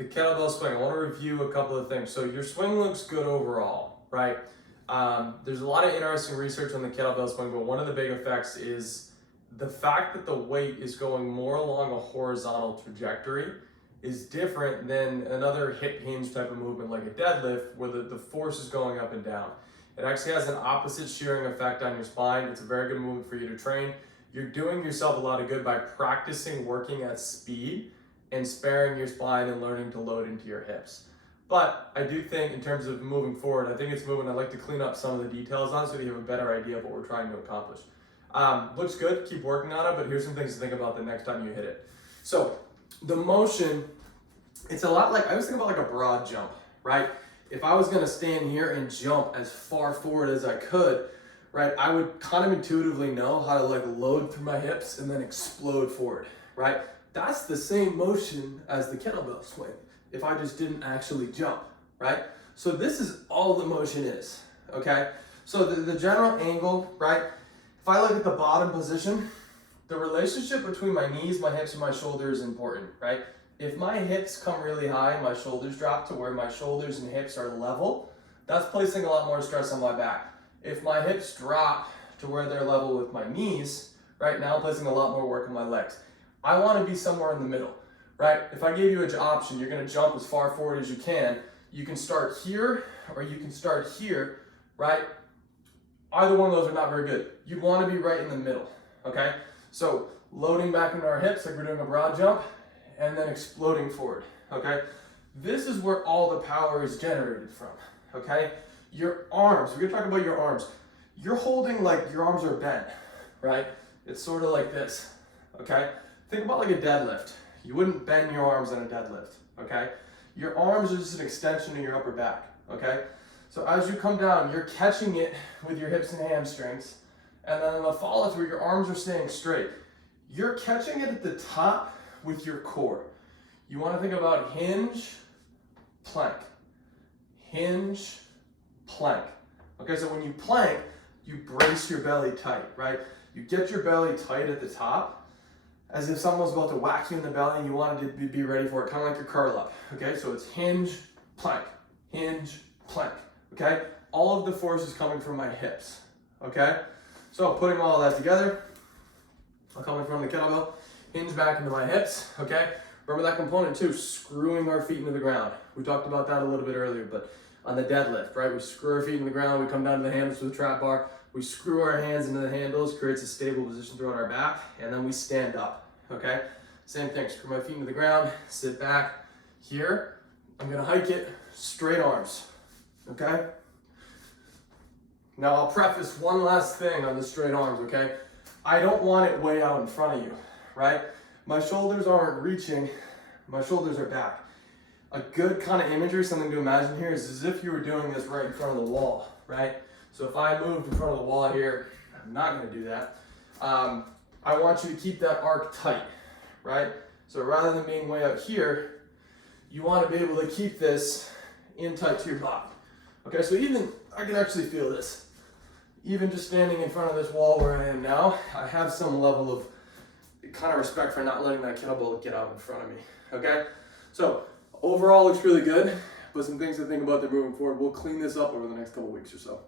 the kettlebell swing, I want to review a couple of things. So your swing looks good overall, right? There's a lot of interesting research on the kettlebell swing, but one of the big effects is the fact that the weight is going more along a horizontal trajectory is different than another hip hinge type of movement like a deadlift where the force is going up and down. It actually has an opposite shearing effect on your spine. It's a very good movement for you to train. You're doing yourself a lot of good by practicing working at speed and sparing your spine and learning to load into your hips. But I do think in terms of moving forward, I think it's a movement I'd like to clean up some of the details on so that you have a better idea of what we're trying to accomplish. Looks good, keep working on it, but here's some things to think about the next time you hit it. So the motion, it's a lot like, I was thinking about like a broad jump, right? If I was gonna stand here and jump as far forward as I could, right, I would kind of intuitively know how to like load through my hips and then explode forward, right? That's the same motion as the kettlebell swing if I just didn't actually jump, right? So this is all the motion is, okay? So the general angle, right? If I look at the bottom position, the relationship between my knees, my hips, and my shoulders is important, right? If my hips come really high and my shoulders drop to where my shoulders and hips are level, that's placing a lot more stress on my back. If my hips drop to where they're level with my knees, right, now I'm placing a lot more work on my legs. I want to be somewhere in the middle, right? If I gave you an option, you're going to jump as far forward as you can. You can start here or you can start here, right? Either one of those are not very good. You want to be right in the middle, okay? So loading back into our hips like we're doing a broad jump and then exploding forward, okay? This is where all the power is generated from, okay? Your arms, we're going to talk about your arms. You're holding like your arms are bent, right? It's sort of like this, okay? Think about like a deadlift. You wouldn't bend your arms in a deadlift, okay? Your arms are just an extension of your upper back, okay? So as you come down, you're catching it with your hips and hamstrings, and then in the follow through, your arms are staying straight. You're catching it at the top with your core. You want to think about hinge, plank, hinge, plank. Okay, so when you plank, you brace your belly tight, right? You get your belly tight at the top, as if someone's about to whack you in the belly and you wanted to be ready for it, kind of like your curl up. Okay, so it's hinge, plank, okay? All of the force is coming from my hips, okay? So putting all that together, I'm coming from the kettlebell, hinge back into my hips, okay? Remember that component too, screwing our feet into the ground. We talked about that a little bit earlier, but on the deadlift, right? We screw our feet in the ground, we come down to the handles with a trap bar, we screw our hands into the handles, creates a stable position throughout our back, and then we stand up, okay? Same thing, screw my feet into the ground, sit back. Here, I'm gonna hike it, straight arms, okay? Now I'll preface one last thing on the straight arms, okay? I don't want it way out in front of you, right? My shoulders aren't reaching, my shoulders are back. A good kind of imagery, something to imagine here, is as if you were doing this right in front of the wall, right? So if I moved in front of the wall here, I'm not gonna do that. I want you to keep that arc tight, right? So rather than being way out here, you wanna be able to keep this in tight to your body. Okay, so even, I can actually feel this. Even just standing in front of this wall where I am now, I have some level of kind of respect for not letting that kettlebell get out in front of me, okay? So overall looks really good, but some things to think about that moving forward. We'll clean this up over the next couple weeks or so.